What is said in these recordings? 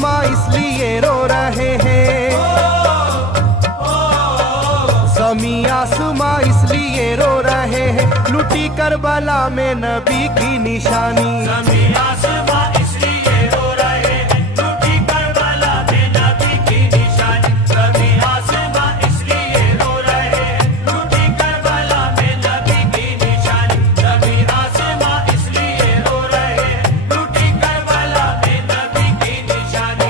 आसमां इसलिए रो रहे हैं, ज़मीं आसमां इसलिए रो रहे हैं, लुटी करबला में नबी की निशानी। ज़मीं आसमां इसलिए रो रहे हैं, लुटी करबला में नबी की निशानी। ज़मीं आसमां इसलिए रो रहे हैं, लुटी करबला में नबी की निशानी। ज़मीं आसमां इसलिए रो रहे हैं, लुटी करबला में नबी की निशानी।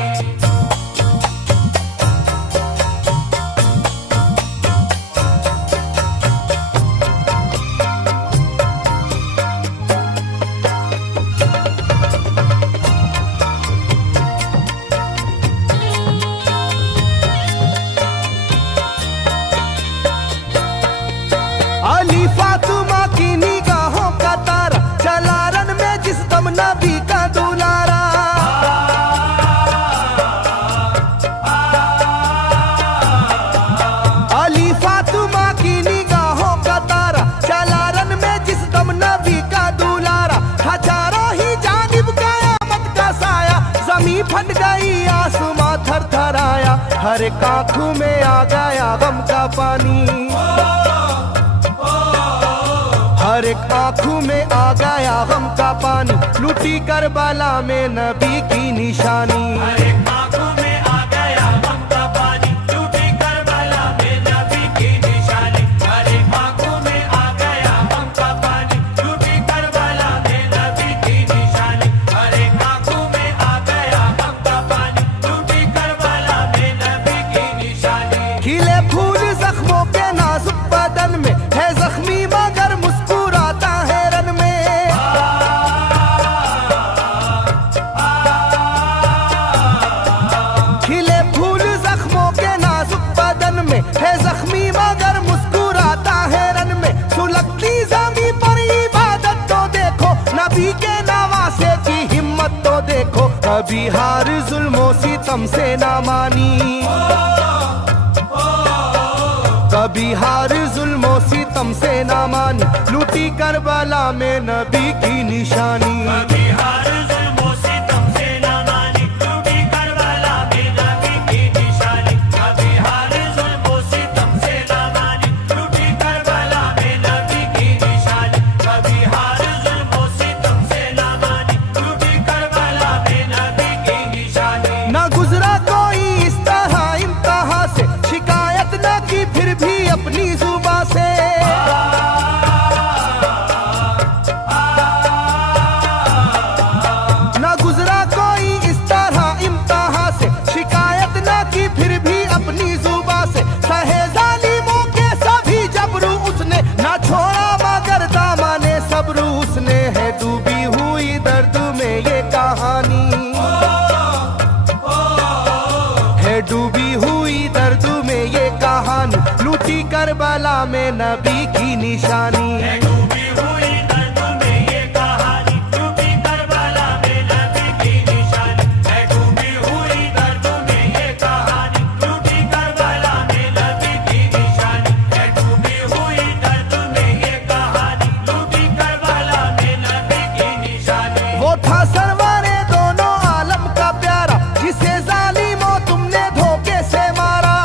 अली फातिमा की निगाहों का तारा, चला रन में जिस दम नबी का दुलारा। अली फातिमा की निगाहों का तारा, चला रन में जिस दम नबी का दुलारा। हजारों ही जानिब कयामत का साया, जमीन फट गई आसमां थर थर आया, हर एक आंखों में आ गया गम का पानी। हर एक आंखों में आ गया गम का पानी, लुटी करबला में नबी की निशानी। हर एक आंखों में आ गया गम का पानी, लुटी करबला में नबी की निशानी। हर एक आंखों में आ गया गम का पानी, लुटी करबला में नबी की निशानी। हर एक आंखों में आ गया गम का पानी, लुटी करबला में नबी की निशानी। खिले फूल जख्मों के नाजुक बदन में है जख्मी मगर मुस्कुराता है रन में। खिले फूल जख्मों के नाजुक बदन में है जख्मी मगर मुस्कुराता है रन में। सुलगती ज़मीं पर इबादत तो देखो, नबी के नवासे की हिम्मत तो देखो। कभी हार जुल्मों सितम से ना मानी, कभी हार जुल्मों सितम से ना मानी, लुटी करबला में नबी की निशानी। कभी हार जुल्मों सितम से ना मानी, लुटी करबला में नबी की निशानी। कभी हार जुल्मों सितम से ना मानी, लुटी करबला में नबी की निशानी। कभी हार जुल्मों सितम से ना मानी, लुटी करबला में नबी की निशानी। ना गुजरा कोई इस तरह इम्तिहान से, शिकायत न की फिर भी अपनी जुबां से। ना गुजरा कोई इस तरह इम्तिहान से, शिकायत न की फिर भी अपनी जुबां से। सहे जालिमों के सभी जबरू उसने, ना छोड़ा मगर दामने सब्र उसने। है डूबी हुई दर्द में ये कहानी, है डूबी हुई दर्द में ये कहानी, लुटी करबला में नबी की निशानी। है डूबी हुई दर्द में ये कहानी, लुटी करबला में नबी की निशानी। है डूबी हुई दर्द में ये कहानी, लुटी करबला में नबी की निशानी। है डूबी हुई दर्द में ये कहानी, लुटी करबला में नबी की निशानी। वो था सरवारे दोनों आलम का प्यारा, जिसे जालिमों तुमने धोखे से मारा।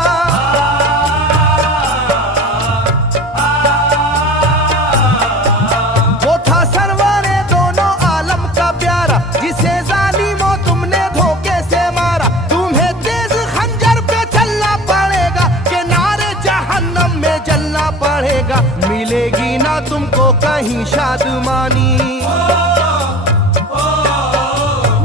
वो था सरवारे दोनों आलम का प्यारा, जिसे जालिमों तुमने धोखे से मारा। तुम्हें तेज खंजर पे चलना पड़ेगा, कि नारे जहन्नम में जलना पड़ेगा। मिलेगी ना तुमको कहीं शादमानी,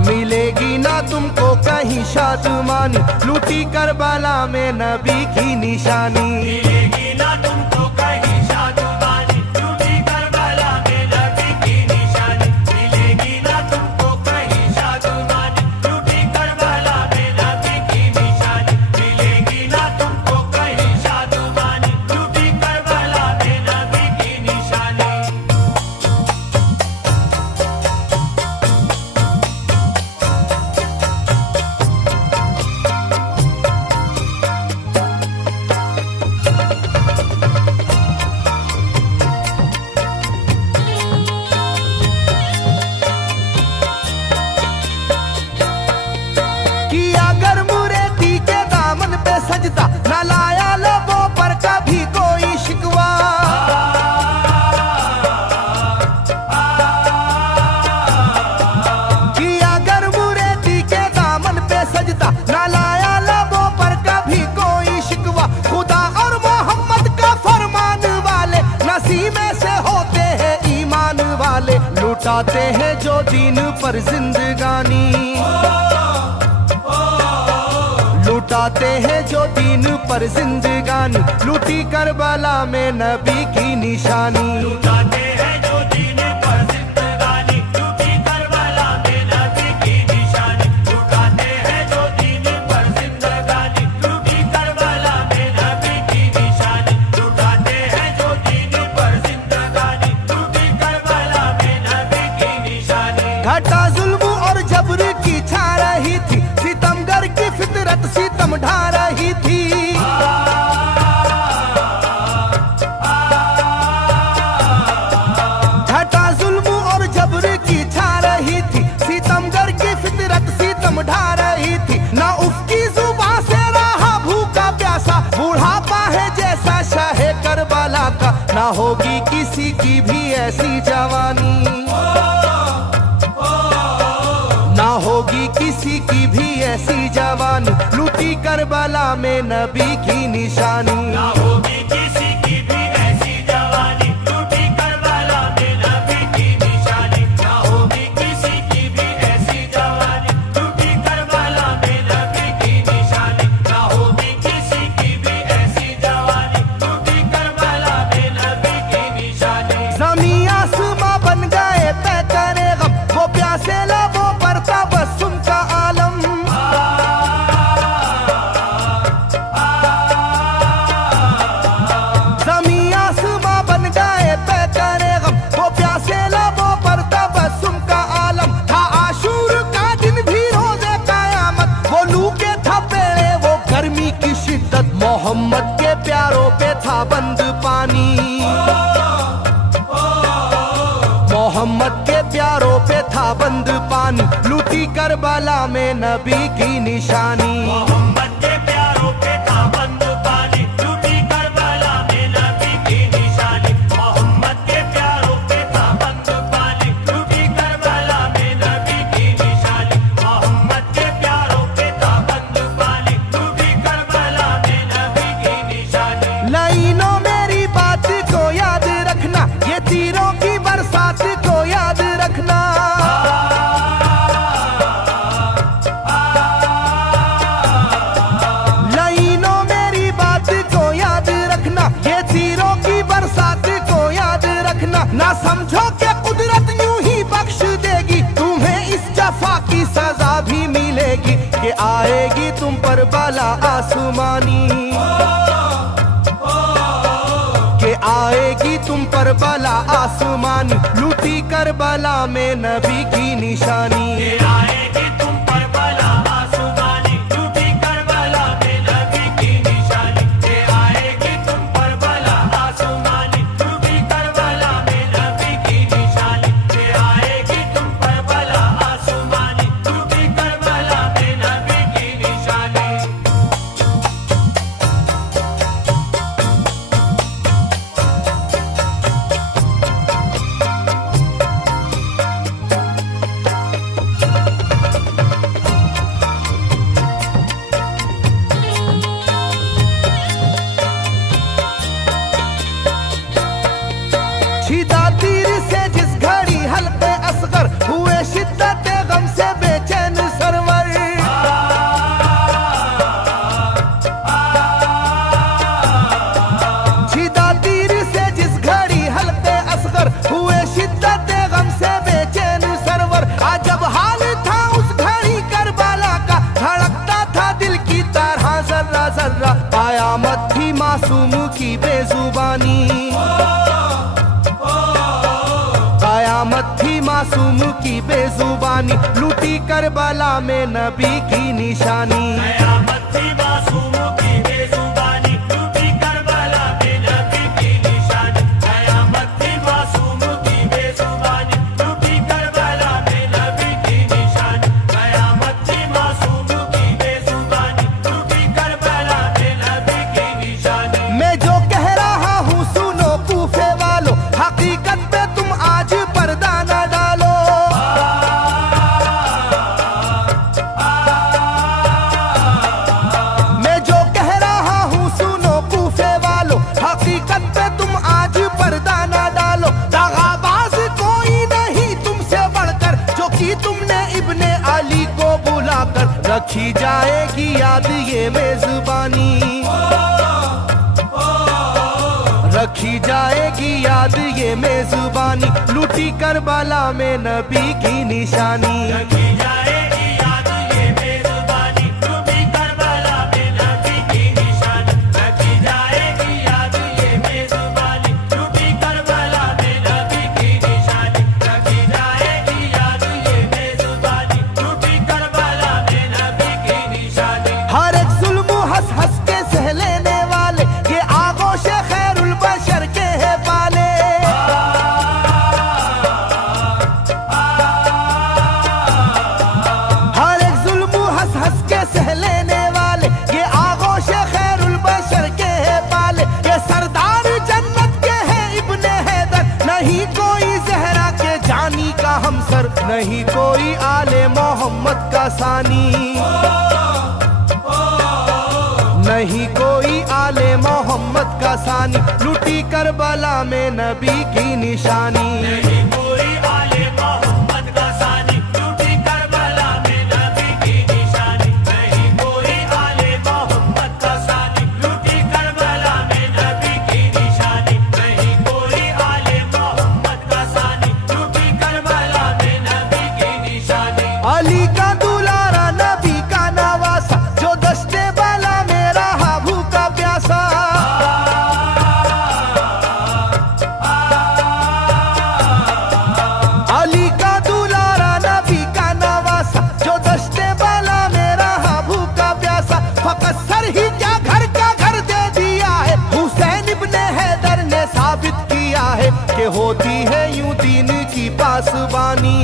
मिलेगी ना तुमको कहीं शादमानी, लुटी करबला में नबी की निशानी। मिलेगी ना तुमको कहीं शादमानी, लुटी करबला में नबी की निशानी। मिलेगी ना तुमको कहीं शादमानी, लुटी करबला में नबी की निशानी। मिलेगी ना तुमको कहीं शादमानी, लुटी करबला में नबी की निशानी। उसी में से होते हैं ईमान वाले, लुटाते हैं जो दीन पर जिंदगानी, लुटाते हैं जो दीन पर जिंदगानी, लूटी करबला में नबी की निशानी। लुटाते हैं जो दीन पर जिंदगानी, लूटी करबला में नबी की निशानी। लुटाते हैं जो दीन पर जिंदगानी, लूटी करबला में नबी की निशानी। लुटाते हैं जो दीन पर जिंदगानी, लूटी करबला में नबी की निशानी। घटा जुल्म और जबर की छा रही थी, सितमगर की फितरत सितम ढा रही थी। घटा जुल्म और जबर की छा रही थी, सितमगर की फितरत सितम ढा रही थी। ना उसकी जुबान से रहा भूखा प्यासा, बुढ़ापा है जैसा शाहे करबला का, ना होगी किसी की भी ऐसी जवानी, ना होगी किसी की भी ऐसी जवानी, लूटी करबला में नबी की निशानी। ना होगी किसी की भी ऐसी जवानी, लूटी करबला में नबी की निशानी। ना होगी किसी की भी ऐसी जवानी, लूटी करबला में नबी की निशानी। ना होगी किसी की भी ऐसी जवानी, लूटी करबला में नबी की निशानी। ज़मीं आसमां बन गए तय करे गम, वो प्यासे लबों पर तबस्सुम का आलम। ज़मीं आसमां बन गए तय करे गम, वो प्यासे लबों पर तबस्सुम का आलम। था आशूर का दिन भी रोज़े क़यामत, वो लू के थपेड़े वो गर्मी की शिद्दत, मोहम्मद के प्यारों पे था बंद पानी, मोहम्मद के प्यारों पे था बंद पानी, लूटी करबला में नबी की निशानी। मोहम्मद के प्यारों पे था बंद पानी, लूटी करबला में नबी की निशानी। मोहम्मद के प्यारों पे था बंद पानी, लूटी करबला में नबी की निशानी। मोहम्मद के प्यारों पे था बंद पानी, लूटी करबला में नबी की निशानी। लाइनों मेरी बात को याद रखना, ये तीरों की बरसात को याद रखना। लाइनों मेरी बात को याद रखना, ये तीरों की बरसात को याद रखना। ना समझो कि कुदरत यूं ही बख्श देगी, तुम्हें इस जफा की सजा भी मिलेगी, कि आएगी तुम पर बला आसमानी, के आएगी तुम पर बला आसमानी, लूटी करबला में नबी की निशानी। ये आएगी तुम पर बला आसमानी, लूटी करबला में नबी की निशानी। ये आएगी तुम पर बला आसमानी, लूटी करबला में नबी की निशानी। ये आएगी तुम पर बला आसमानी, लूटी करबला में नबी की निशानी। छिदा तीर से जिस घड़ी हल्के असगर हुए, शिद्दत गम से बेचैन सरवर। छिदा तीर से जिस घड़ी हल्के असगर हुए, शिद्दत गम से बेचैन सरवर। अजब हाल था उस घड़ी करबला का, धड़कता था दिल की तरह जर्रा जर्रा। कयामत थी मासूम की बेजुबानी, कयामत थी मासूम की बेजुबानी, लूटी करबला में नबी की निशानी। कयामत थी मासूम की बेजुबानी, लूटी करबला में नबी की निशानी। कयामत थी मासूम की बेजुबानी, लूटी करबला में नबी की निशानी। कयामत थी मासूम की बेजुबानी, लूटी करबला में नबी की निशानी। मैं जो कह रहा हूँ सुनो कूफे वालों, हकीकत पे तुम आज पर्दा न डालो। मैं जो रखी जाएगी याद ये मेजबानी, रखी जाएगी याद ये मेजबानी, लूटी करबला में नबी की निशानी। रखी जाएगी याद ये मेजबानी, लूटी करबला में नबी की निशानी। रखी जाएगी याद ये मेजबानी, लूटी करबला में नबी की निशानी। रखी जाएगी याद ये मेजबानी, लूटी करबला में नबी की निशानी। हर एक जुल्म हंस हंस के सह लेने वाले ये आगोश खैरुल बशर के है पाले। हर एक जुल्म हंस हंस के सह लेने वाले ये आगोश खैरुल बशर के है पाले। ये सरदार जन्नत के है इब्ने हैदर, नहीं कोई जहरा के जानी का हमसर, नहीं कोई आले मोहम्मद का सानी, नहीं कोई आले मोहम्मद का सानी, लूटी करबला में नबी की निशानी। नहीं कोई आले मोहम्मद का सानी, लूटी करबला में नबी की निशानी। नहीं कोई आले मोहम्मद का सानी, लूटी करबला में नबी की निशानी। नहीं कोई आले मोहम्मद का सानी, लूटी करबला में नबी की निशानी। अली का दुलारा नबी का नवासा, जो दस्ते बाला में रहा भूखा प्यासा। अली का दुलारा नबी का नवासा, जो दस्ते बाला में रहा भूखा प्यासा। फकत सर ही क्या घर का घर दे दिया है, हुसैन इब्ने हैदर ने साबित किया है कि होती है यूं दीन की पासबानी,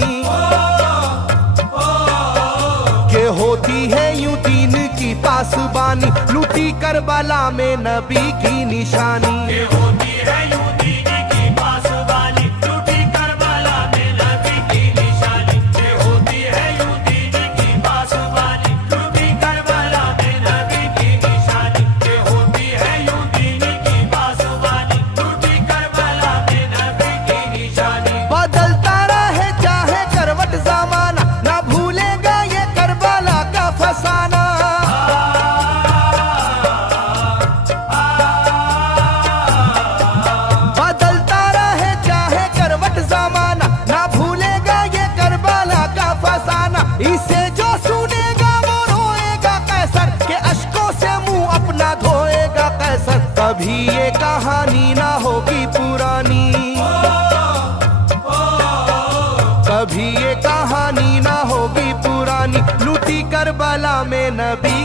के होती है यूं दीन की पासबानी, लूटी करबला में नबी की निशानी। ये होती है यूं दीन की पासबानी, लूटी करबला में नबी की निशानी। ये होती है यूं दीन की पासबानी, लूटी करबला में नबी की निशानी। ये होती है यूं दीन की पासबानी, लूटी करबला में नबी की निशानी। बदलता रहे चाहे करवट जमाना, ना भूलेगा ये करबला का फसाना। बदलता रहे चाहे करवट जमाना, ना भूलेगा ये करबला का फसाना। इसे जो सुनेगा वो रोएगा कैसर, के अश्कों से मुंह अपना धोएगा कैसर। कभी ये कहानी ना होगी पुरानी, कभी ये कहानी ना होगी पुरानी, लूटी करबला में नबी